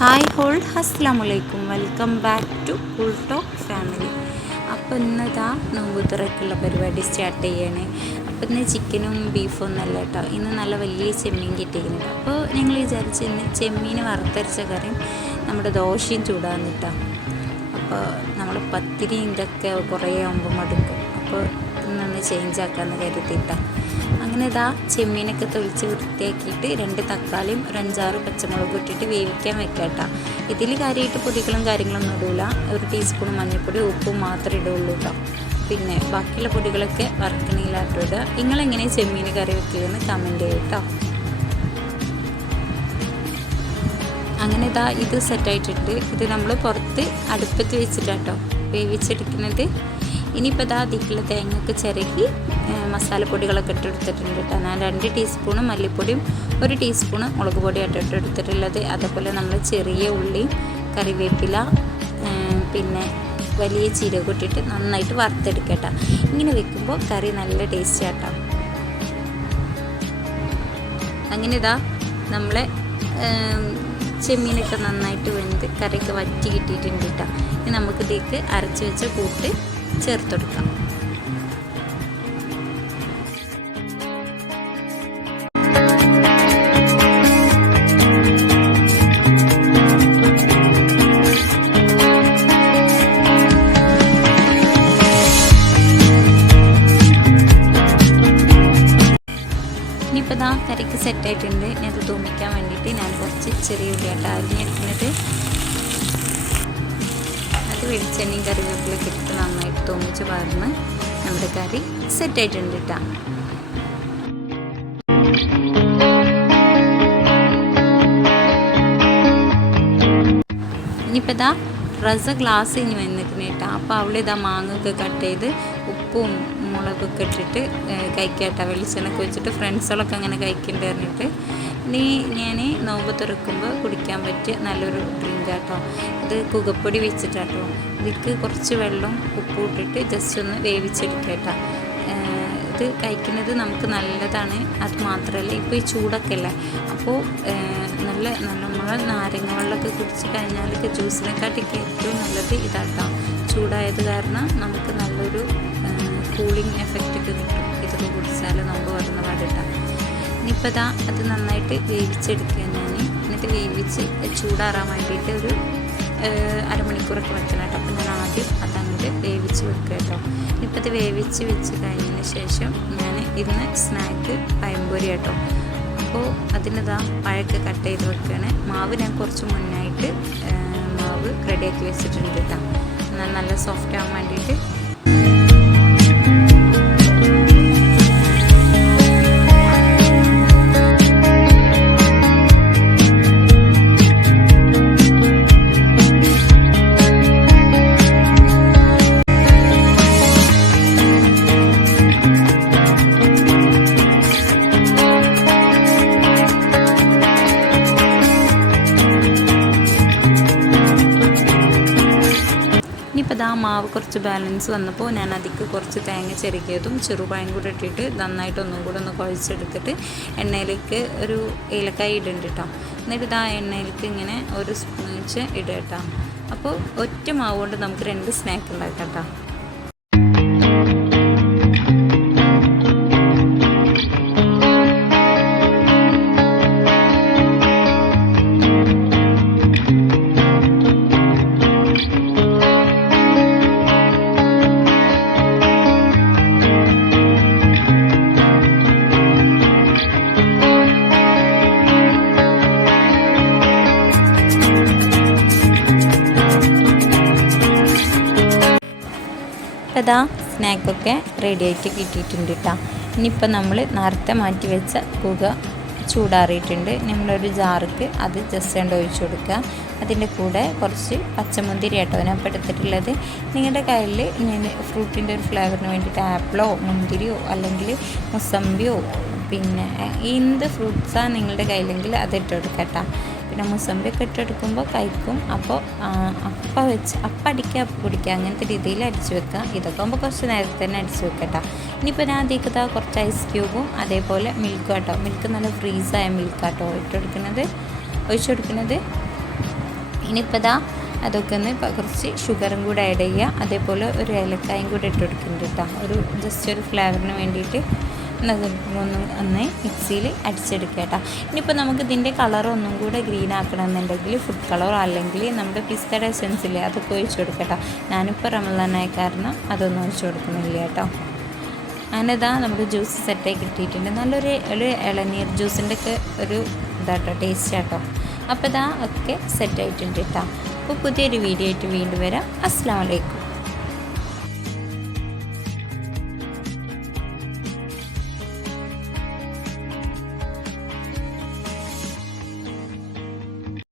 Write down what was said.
Hi ഹോൾ അസ്സാം വലൈക്കും welcome back to full talk family അപ്പോൾ ഇന്നതാ നമ്പൂത്തറയ്ക്കുള്ള പരിപാടി സ്റ്റാർട്ട് ചെയ്യാണ്. അപ്പോൾ ഇന്ന് ചിക്കനും ബീഫും ഒന്നല്ല കേട്ടോ ഇന്ന് നല്ല വലിയ ചെമ്മീൻ കിട്ടിയിരുന്നു അപ്പോൾ ഞങ്ങൾ വിചാരിച്ച് ഇന്ന് ചെമ്മീൻ വറുത്തരച്ച കറിയും നമ്മുടെ ദോശയും ചൂടാന്നിട്ടാ അപ്പോൾ നമ്മൾ പത്തിരി ഇതൊക്കെ കുറേ ആകുമ്പോൾ മടുക്കും. അപ്പോൾ ചേഞ്ച് ആക്കാമെന്ന് കരുതിയിട്ടാണ് അങ്ങനെ ഇതാ ചെമ്മീനൊക്കെ തൊളിച്ച് വൃത്തിയാക്കിയിട്ട് രണ്ട് തക്കാളിയും ഒരു അഞ്ചാറ് പച്ചമുളകും ഇട്ടിട്ട് വേവിക്കാൻ വെക്കാട്ടോ. ഇതിൽ കാര്യമായിട്ട് പൊടികളും കാര്യങ്ങളൊന്നും ഇടൂല. ഒരു ടീസ്പൂൺ മഞ്ഞൾപ്പൊടി ഉപ്പും മാത്രമേ ഇടുള്ളൂ കേട്ടോ പിന്നെ ബാക്കിയുള്ള പൊടികളൊക്കെ വറുക്കണില്ലാട്ടോ ഇടുക നിങ്ങളെങ്ങനെ ചെമ്മീൻ കറി വെക്കുകയെന്ന് കമന്റ് ചെയ്യട്ടോ. അങ്ങനെ ഇതാ ഇത് സെറ്റായിട്ടുണ്ട് ഇത് നമ്മൾ പുറത്ത് അടുപ്പത്ത് വെച്ചിട്ടാട്ടോ വേവിച്ചെടുക്കുന്നത് ഇനിയിപ്പോൾ ഇതാ അതിക്കുള്ള തേങ്ങയൊക്കെ ചിരകി മസാലപ്പൊടികളൊക്കെ ഇട്ടെടുത്തിട്ടുണ്ട് കേട്ടോ. ഞാൻ രണ്ട് ടീസ്പൂണ് മല്ലിപ്പൊടിയും ഒരു ടീസ്പൂണ് മുളക് പൊടിയായിട്ട് ഇട്ടെടുത്തിട്ടുള്ളത്. അതേപോലെ നമ്മൾ ചെറിയ ഉള്ളി കറിവേപ്പില പിന്നെ വലിയ ചീരക ഇട്ടിട്ട് നന്നായിട്ട് വറുത്തെടുക്കട്ട ഇങ്ങനെ വെക്കുമ്പോൾ കറി നല്ല ടേസ്റ്റ് ആട്ടോ. അങ്ങനെ ഇതാ നമ്മളെ ചെമ്മീനൊക്കെ നന്നായിട്ട് വെന്ത് കറിയൊക്കെ വറ്റി കിട്ടിയിട്ടുണ്ട് കേട്ടോ. ഇനി നമുക്കിതേക്ക് അരച്ച് വെച്ച കൂട്ട് ചേർത്ത് കൊടുക്കാം ഇനിയിപ്പോൾ ഇതാ കറിക്ക് സെറ്റായിട്ടുണ്ട് അത് തൂമിക്കാൻ വേണ്ടിയിട്ട് ഞാൻ കുറച്ച് ചെറിയ ഉള്ളിയാട്ടാണ് അരിഞ്ഞെടുക്കുന്നത്. വെളിച്ചെണ്ണയും കറിവേപ്പിലൊക്കെ ഇട്ട് നന്നായിട്ട് തോന്നിച്ച് പാർന്ന് നമ്മുടെ കറി സെറ്റായിട്ടുണ്ട് കേട്ടോ ഇനിയിപ്പോൾ ഇതാ റസ ഗ്ലാസ് ഇനി വന്നിരിക്കുന്നു കേട്ടോ അപ്പോൾ അവൾ ഇതാ മാങ്ങൊക്കെ കട്ട് ചെയ്ത് ഉപ്പും മുളകൊക്കെ ഇട്ടിട്ട് കഴിക്കാട്ടോ വെളിച്ചെണ്ണൊക്കെ വെച്ചിട്ട് ഫ്രണ്ട്സുകളൊക്കെ അങ്ങനെ കഴിക്കേണ്ടി പറഞ്ഞിട്ട്. ഇനി ഞാൻ നോമ്പ് തുറക്കുമ്പോൾ കുടിക്കാൻ പറ്റിയ നല്ലൊരു ഡ്രിങ്ക് ആട്ടോ. ഇത് കുകപ്പൊടി വെച്ചിട്ടാട്ടോ. ഇതിക്ക് കുറച്ച് വെള്ളം ഉപ്പ് ഇട്ടിട്ട് ജസ്റ്റ് ഒന്ന് വേവിച്ചെടുക്കുക കേട്ടോ ഇത് കഴിക്കുന്നത് നമുക്ക് നല്ലതാണ്. അത് മാത്രമല്ല ഇപ്പോൾ ഈ ചൂടൊക്കെ അല്ലേ? അപ്പോൾ നല്ല നമ്മൾ നാരങ്ങ വെള്ളമൊക്കെ കുടിച്ച് കഴിഞ്ഞാലൊക്കെ ജ്യൂസിനെക്കാട്ടൊക്കെ ഏറ്റവും നല്ലത് ഇതാട്ടോ. ചൂടായത് കാരണം നമുക്ക് നല്ലൊരു കൂളിംഗ് എഫക്റ്റ് ഒക്കെ കിട്ടും. ഇതൊക്കെ കുടിച്ചാൽ നമുക്ക് വരുന്ന പാടിട്ടാം. ഇനിയിപ്പോൾ അത് നന്നായിട്ട് വേവിച്ചെടുക്കുക ഞാൻ എന്നിട്ട് വേവിച്ച് ചൂടാറാൻ വേണ്ടിയിട്ട് ഒരു അരമണിക്കൂറൊക്കെ വെക്കണം കേട്ടോ. അപ്പോൾ ഞാൻ ആദ്യം അതങ്ങോട്ട് വേവിച്ച് വെക്കുക കേട്ടോ. ഇപ്പം ഇത് വേവിച്ച് വെച്ച് കഴിഞ്ഞതിന് ശേഷം ഞാൻ ഇന്ന് സ്നാക്ക് പയമ്പൊരി കേട്ടോ. അപ്പോൾ അതിനിതാ പഴക്ക് കട്ട് ചെയ്ത് വെക്കുകയാണ് മാവ് ഞാൻ കുറച്ച് മുന്നായിട്ട് മാവ് റെഡിയാക്കി വെച്ചിട്ടുണ്ട് കേട്ടോ. എന്നാൽ നല്ല സോഫ്റ്റ് ആവാൻ വേണ്ടിയിട്ട്. മാവ് കുറച്ച് ബാലൻസ് വന്നപ്പോൾ ഞാൻ അതിക്ക് കുറച്ച് തേങ്ങ ചെറുക്കിയതും ചെറുപഴം കൂടെ ഇട്ടിട്ട് നന്നായിട്ട് ഒന്നും കൂടെ ഒന്ന് കുഴച്ചെടുത്തിട്ട് എണ്ണയിലേക്ക് ഒരു ഏലക്കായ ഇടുന്നുണ്ട് കേട്ടോ എന്നിട്ട് ഇതാ എണ്ണയിലേക്ക് ഇങ്ങനെ ഒരു സ്പൂൺ വെച്ച് ഇടുക കേട്ടോ അപ്പോൾ ഒറ്റ മാവ് കൊണ്ട് നമുക്ക് രണ്ട് സ്നാക്ക് ഉണ്ടാക്കാം കേട്ടോ അതാ സ്നാക്കൊക്കെ റെഡി ആയിട്ട് കിട്ടിയിട്ടുണ്ട് കേട്ടോ ഇനിയിപ്പോൾ നമ്മൾ നേരത്തെ മാറ്റി വെച്ച പുക ചൂടാറിയിട്ടുണ്ട്. നമ്മളൊരു ജാർക്ക് അത് ജസ്റ്റ് കൊണ്ട് ഒഴിച്ചു കൊടുക്കുക. അതിന്റെ കൂടെ കുറച്ച് പച്ചമുന്തിരി കേട്ടോ ഞാൻ ഇപ്പോൾ എടുത്തിട്ടുള്ളത്. നിങ്ങളുടെ കയ്യിൽ ഞാൻ ഫ്രൂട്ടിന്റെ ഒരു ഫ്ലേവറിന് വേണ്ടിയിട്ട് ആപ്പിളോ മുന്തിരിയോ അല്ലെങ്കിൽ മുസമ്പിയോ പിന്നെ എന്ത് ഫ്രൂട്ട്സാണ് നിങ്ങളുടെ കയ്യിലെങ്കിൽ അത് ഇട്ടെടുക്കാം കേട്ടോ പിന്നെ മുസമ്പിയൊക്കെ ഇട്ടെടുക്കുമ്പോൾ കഴിക്കും. അപ്പോൾ അപ്പ വെച്ച് അപ്പം അടിക്കുക അപ്പം കുടിക്കുക അങ്ങനത്തെ രീതിയിൽ അടിച്ചു വെക്കുക. ഇതൊക്കെ ആകുമ്പോൾ കുറച്ച് നേരത്തെ തന്നെ അടിച്ചു വെക്കട്ടോ ഇനിയിപ്പോൾ ഞാൻ അതിലേക്ക് കുറച്ച് ഐസ് ക്യൂബും അതേപോലെ മിൽക്ക് കേട്ടോ മിൽക്ക് നല്ല ഫ്രീസായ മിൽക്ക് കേട്ടോ ഇട്ടെടുക്കുന്നത് ഒഴിച്ചു കൊടുക്കുന്നത് ഇനിയിപ്പോൾ ഇതാ അതൊക്കെ ഒന്ന് കുറച്ച് ഷുഗറും കൂടെ ആഡ് ചെയ്യുക. അതേപോലെ ഒരു ഏലക്കായും കൂടെ ഇട്ട് കൊടുക്കുന്നുണ്ട് കേട്ടോ. ഒരു ജസ്റ്റ് ഒരു ഫ്ലേവറിന് വേണ്ടിയിട്ട്. ഒന്ന് ഒന്ന് മിക്സിയിൽ അടിച്ചെടുക്കുക കേട്ടോ. ഇനിയിപ്പോൾ നമുക്ക് ഇതിന്റെ കളർ ഒന്നും കൂടെ ഗ്രീൻ ആക്കണമെന്നുണ്ടെങ്കിൽ ഫുഡ് കളർ അല്ലെങ്കിൽ നമ്മുടെ പിസ്തയുടെ എസെൻസ് അതൊക്കെ ഒഴിച്ചു കൊടുക്കട്ടോ കേട്ടോ. ഞാനിപ്പോൾ റമലാനായ കാരണം അതൊന്നും ഒഴിച്ചു കൊടുക്കുന്നില്ല കേട്ടോ. അങ്ങനെ ഇതാ നമ്മുടെ ജ്യൂസ് സെറ്റായി കിട്ടിയിട്ടുണ്ട്. നല്ലൊരു ഒരു ഇളനീർ ജ്യൂസിന്റെ ഒക്കെ ഒരു ഇതാട്ടോ ടേസ്റ്റ് ആട്ടോ. അപ്പോൾ ഇതാ ഒക്കെ സെറ്റായിട്ടുണ്ട് കേട്ടോ. അപ്പോൾ പുതിയൊരു വീഡിയോ ആയിട്ട് വീണ്ടും വരാം. അസ്സാം വലൈക്കും